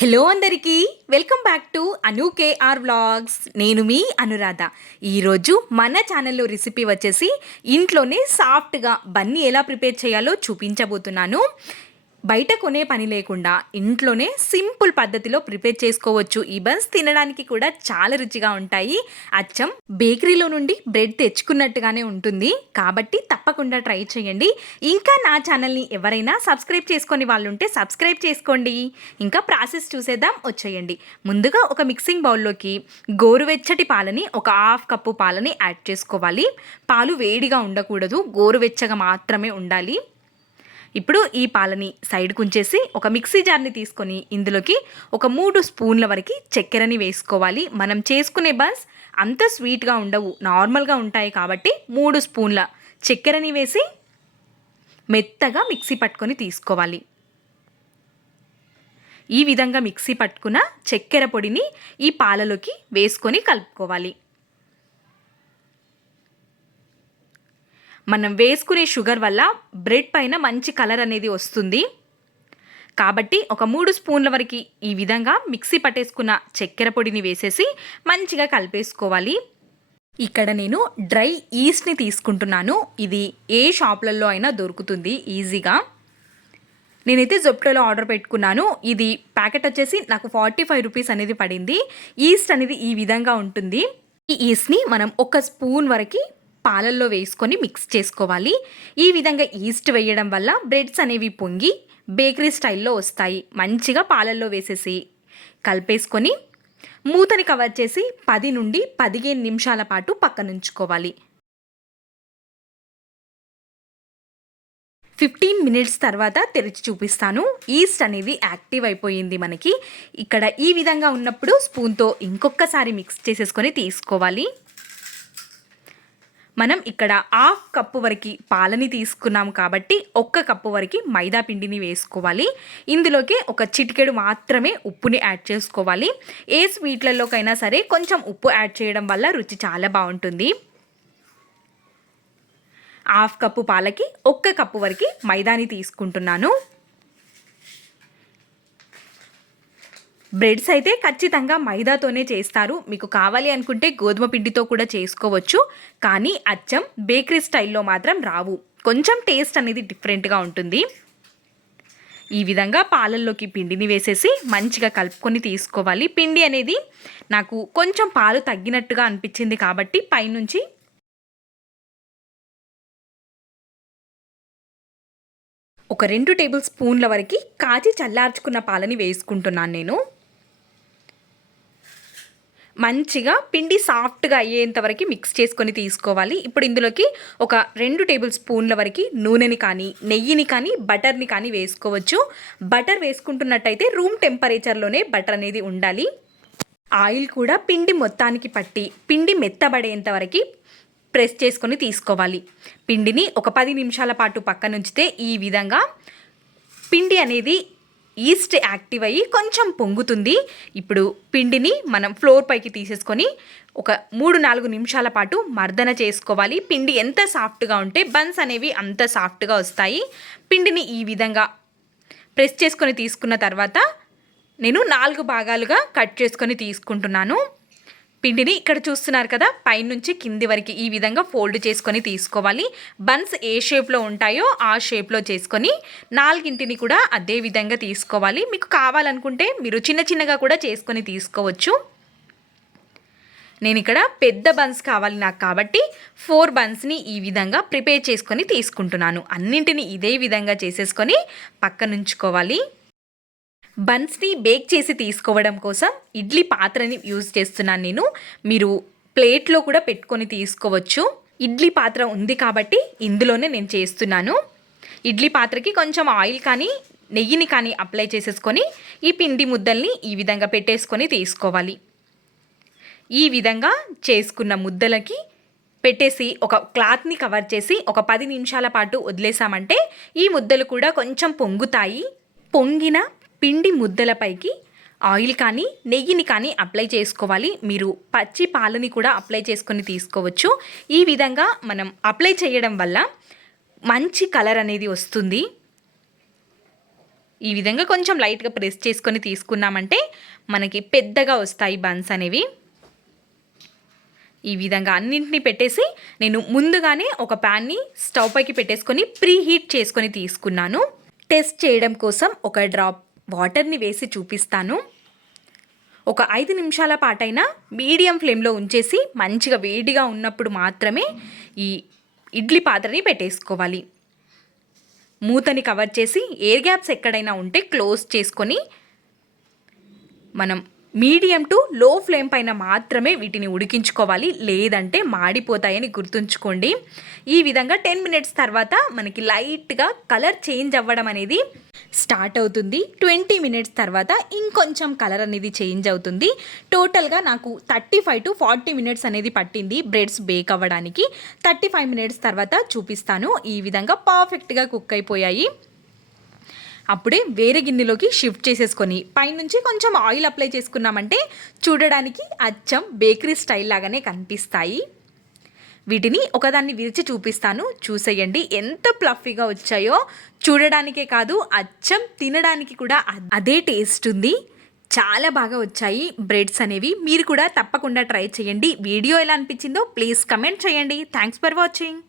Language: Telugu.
హలో అందరికీ. Welcome back to Anu KR vlogs నేను మీ అనురాధ. ఈరోజు మన ఛానల్లో రెసిపీ వచ్చేసి ఇంట్లోనే సాఫ్ట్గా బన్నీ ఎలా ప్రిపేర్ చేయాలో చూపించబోతున్నాను. బయట కొనే పని లేకుండా ఇంట్లోనే సింపుల్ పద్ధతిలో ప్రిపేర్ చేసుకోవచ్చు. ఈ బన్స్ తినడానికి కూడా చాలా రుచిగా ఉంటాయి. అచ్చం బేకరీలో నుండి బ్రెడ్ తెచ్చుకున్నట్టుగానే ఉంటుంది. కాబట్టి తప్పకుండా ట్రై చేయండి. ఇంకా నా ఛానల్ని ఎవరైనా సబ్స్క్రైబ్ చేసుకొని వాళ్ళు ఉంటే సబ్స్క్రైబ్ చేసుకోండి. ఇంకా ప్రాసెస్ చూసేద్దాం వచ్చేయండి. ముందుగా ఒక మిక్సింగ్ బౌల్లోకి గోరువెచ్చటి పాలని ఒక హాఫ్ కప్పు పాలని యాడ్ చేసుకోవాలి. పాలు వేడిగా ఉండకూడదు. గోరువెచ్చగా మాత్రమే ఉండాలి. ఇప్పుడు ఈ పాలని సైడ్కు ఉంచేసి ఒక మిక్సీ జార్ని తీసుకొని ఇందులోకి ఒక మూడు స్పూన్ల వరకు చక్కెరని వేసుకోవాలి. మనం చేసుకునే బన్స్ అంత స్వీట్గా ఉండవు నార్మల్గా ఉంటాయి కాబట్టి మూడు స్పూన్ల చక్కెరని వేసి మెత్తగా మిక్సీ పట్టుకొని తీసుకోవాలి. ఈ విధంగా మిక్సీ పట్టుకున్న చక్కెర పొడిని ఈ పాలలోకి వేసుకొని కలుపుకోవాలి. మనం వేసుకునే షుగర్ వల్ల బ్రెడ్ పైన మంచి కలర్ అనేది వస్తుంది. కాబట్టి ఒక మూడు స్పూన్ల వరకు ఈ విధంగా మిక్సీ పట్టేసుకున్న చక్కెర పొడిని వేసేసి మంచిగా కలిపేసుకోవాలి. ఇక్కడ నేను డ్రై ఈస్ట్ని తీసుకుంటున్నాను. ఇది ఏ షాప్లలో అయినా దొరుకుతుంది ఈజీగా. నేనైతే జొప్టోలో ఆర్డర్ పెట్టుకున్నాను. ఇది ప్యాకెట్ వచ్చేసి నాకు ఫార్టీ ఫైవ్ రూపీస్ అనేది పడింది. ఈస్ట్ అనేది ఈ విధంగా ఉంటుంది. ఈ ఈస్ట్ని మనం ఒక స్పూన్ వరకు పాలల్లో వేసుకొని మిక్స్ చేసుకోవాలి. ఈ విధంగా ఈస్ట్ వేయడం వల్ల బ్రెడ్స్ అనేవి పొంగి బేకరీ స్టైల్లో వస్తాయి. మంచిగా పాలల్లో వేసేసి కలిపేసుకొని మూతని కవర్ చేసి పది నుండి పదిహేను నిమిషాల పాటు పక్కనుంచుకోవాలి. ఫిఫ్టీన్ మినిట్స్ తర్వాత తెరిచి చూపిస్తాను. ఈస్ట్ అనేది యాక్టివ్ అయిపోయింది మనకి. ఇక్కడ ఈ విధంగా ఉన్నప్పుడు స్పూన్తో ఇంకొకసారి మిక్స్ చేసేసుకొని తీసుకోవాలి. మనం ఇక్కడ హాఫ్ కప్పు వరకు పాలని తీసుకున్నాము కాబట్టి ఒక్క కప్పు వరకు మైదా పిండిని వేసుకోవాలి. ఇందులోకి ఒక చిటికెడు మాత్రమే ఉప్పుని యాడ్ చేసుకోవాలి. ఏ స్వీట్లలోకైనా సరే కొంచెం ఉప్పు యాడ్ చేయడం వల్ల రుచి చాలా బాగుంటుంది. హాఫ్ కప్పు పాలకి ఒక్క కప్పు వరకు మైదాని తీసుకుంటున్నాను. బ్రెడ్స్ అయితే ఖచ్చితంగా మైదాతోనే చేస్తారు. మీకు కావాలి అనుకుంటే గోధుమ పిండితో కూడా చేసుకోవచ్చు. కానీ అచ్చం బేకరీ స్టైల్లో మాత్రం రావు. కొంచెం టేస్ట్ అనేది డిఫరెంట్గా ఉంటుంది. ఈ విధంగా పాలల్లోకి పిండిని వేసేసి మంచిగా కలుపుకొని తీసుకోవాలి. పిండి అనేది నాకు కొంచెం పాలు తగ్గినట్టుగా అనిపించింది కాబట్టి పైనుంచి ఒక రెండు టేబుల్ స్పూన్ల వరకు కాచి చల్లార్చుకున్న పాలని వేసుకుంటున్నాను నేను. మంచిగా పిండి సాఫ్ట్గా అయ్యేంత వరకు మిక్స్ చేసుకొని తీసుకోవాలి. ఇప్పుడు ఇందులోకి ఒక రెండు టేబుల్ స్పూన్ల వరకు నూనెని కానీ నెయ్యిని కానీ బటర్ని కానీ వేసుకోవచ్చు. బటర్ వేసుకుంటున్నట్టయితే రూమ్ టెంపరేచర్లోనే బటర్ అనేది ఉండాలి. ఆయిల్ కూడా పిండి మొత్తానికి పట్టి పిండి మెత్తబడేంత వరకు ప్రెస్ చేసుకొని తీసుకోవాలి. పిండిని ఒక పది నిమిషాల పాటు పక్కనుంచితే ఈ విధంగా పిండి అనేది ఈస్ట్ యాక్టివ్ అయ్యి కొంచెం పొంగుతుంది. ఇప్పుడు పిండిని మనం ఫ్లోర్ పైకి తీసేసుకొని ఒక మూడు నాలుగు నిమిషాల పాటు మర్దన చేసుకోవాలి. పిండి ఎంత సాఫ్ట్గా ఉంటే బన్స్ అనేవి అంత సాఫ్ట్గా వస్తాయి. పిండిని ఈ విధంగా ప్రెస్ చేసుకొని తీసుకున్న తర్వాత నేను నాలుగు భాగాలుగా కట్ చేసుకొని తీసుకుంటున్నాను. పిండిని ఇక్కడ చూస్తున్నారు కదా పైనుంచి కింది వరకు ఈ విధంగా ఫోల్డ్ చేసుకొని తీసుకోవాలి. బన్స్ ఏ షేప్లో ఉంటాయో ఆ షేప్లో చేసుకొని నాలుగింటిని కూడా అదే విధంగా తీసుకోవాలి. మీకు కావాలనుకుంటే మీరు చిన్న చిన్నగా కూడా చేసుకొని తీసుకోవచ్చు. నేను ఇక్కడ పెద్ద బన్స్ కావాలి నాకు కాబట్టి ఫోర్ బన్స్ని ఈ విధంగా ప్రిపేర్ చేసుకొని తీసుకుంటున్నాను. అన్నింటిని ఇదే విధంగా చేసేసుకొని పక్కనుంచుకోవాలి. బన్స్ని బేక్ చేసి తీసుకోవడం కోసం ఇడ్లీ పాత్రని యూజ్ చేస్తున్నాను నేను. మీరు ప్లేట్లో కూడా పెట్టుకొని తీసుకోవచ్చు. ఇడ్లీ పాత్ర ఉంది కాబట్టి ఇందులోనే నేను చేస్తున్నాను. ఇడ్లీ పాత్రకి కొంచెం ఆయిల్ కానీ నెయ్యిని కానీ అప్లై చేసేసుకొని ఈ పిండి ముద్దల్ని ఈ విధంగా పెట్టేసుకొని తీసుకోవాలి. ఈ విధంగా చేసుకున్న ముద్దలకి పెట్టేసి ఒక క్లాత్ని కవర్ చేసి ఒక పది నిమిషాల పాటు వదిలేసామంటే ఈ ముద్దలు కూడా కొంచెం పొంగుతాయి. పొంగిన పిండి ముద్దలపైకి ఆయిల్ కానీ నెయ్యిని కానీ అప్లై చేసుకోవాలి. మీరు పచ్చి పాలని కూడా అప్లై చేసుకొని తీసుకోవచ్చు. ఈ విధంగా మనం అప్లై చేయడం వల్ల మంచి కలర్ అనేది వస్తుంది. ఈ విధంగా కొంచెం లైట్గా ప్రెస్ చేసుకొని తీసుకున్నామంటే మనకి పెద్దగా వస్తాయి బన్స్ అనేవి. ఈ విధంగా అన్నింటినీ పెట్టేసి నేను ముందుగానే ఒక ప్యాన్ని స్టవ్ పైకి పెట్టేసుకొని ప్రీ హీట్ చేసుకొని తీసుకున్నాను. టెస్ట్ చేయడం కోసం ఒక డ్రాప్ వాటర్ని వేసి చూపిస్తాను. ఒక ఐదు నిమిషాల పాటైనా మీడియం ఫ్లేమ్లో ఉంచేసి మంచిగా వేడిగా ఉన్నప్పుడు మాత్రమే ఈ ఇడ్లీ పాత్రని పెట్టేసుకోవాలి. మూతని కవర్ చేసి ఎయిర్ గ్యాప్స్ ఎక్కడైనా ఉంటే క్లోజ్ చేసుకొని మనం మీడియం టు లో ఫ్లేమ్ పైన మాత్రమే వీటిని ఉడికించుకోవాలి. లేదంటే మాడిపోతాయని గుర్తుంచుకోండి. ఈ విధంగా టెన్ మినిట్స్ తర్వాత మనకి లైట్గా కలర్ చేంజ్ అవ్వడం అనేది స్టార్ట్ అవుతుంది. ట్వంటీ మినిట్స్ తర్వాత ఇంకొంచెం కలర్ అనేది చేంజ్ అవుతుంది. టోటల్గా నాకు thirty five to forty minutes అనేది పట్టింది బ్రెడ్స్ బేక్ అవ్వడానికి. థర్టీ ఫైవ్ మినిట్స్ తర్వాత చూపిస్తాను. ఈ విధంగా పర్ఫెక్ట్గా కుక్ అయిపోయాయి. అప్పుడే వేరే గిన్నెలోకి షిఫ్ట్ చేసేసుకొని పైనుంచి కొంచెం ఆయిల్ అప్లై చేసుకున్నామంటే చూడడానికి అచ్చం బేకరీ స్టైల్ లాగానే కనిపిస్తాయి. వీటిని ఒకదాన్ని విరిచి చూపిస్తాను. చూసేయండి ఎంత ప్లఫీగా వచ్చాయో. చూడడానికే కాదు అచ్చం తినడానికి కూడా అదే టేస్ట్ ఉంది. చాలా బాగా వచ్చాయి. బ్రెడ్స్ అనేవి మీరు కూడా తప్పకుండా ట్రై చేయండి. వీడియో ఎలా అనిపించిందో ప్లీజ్ కమెంట్ చేయండి. Thanks for watching.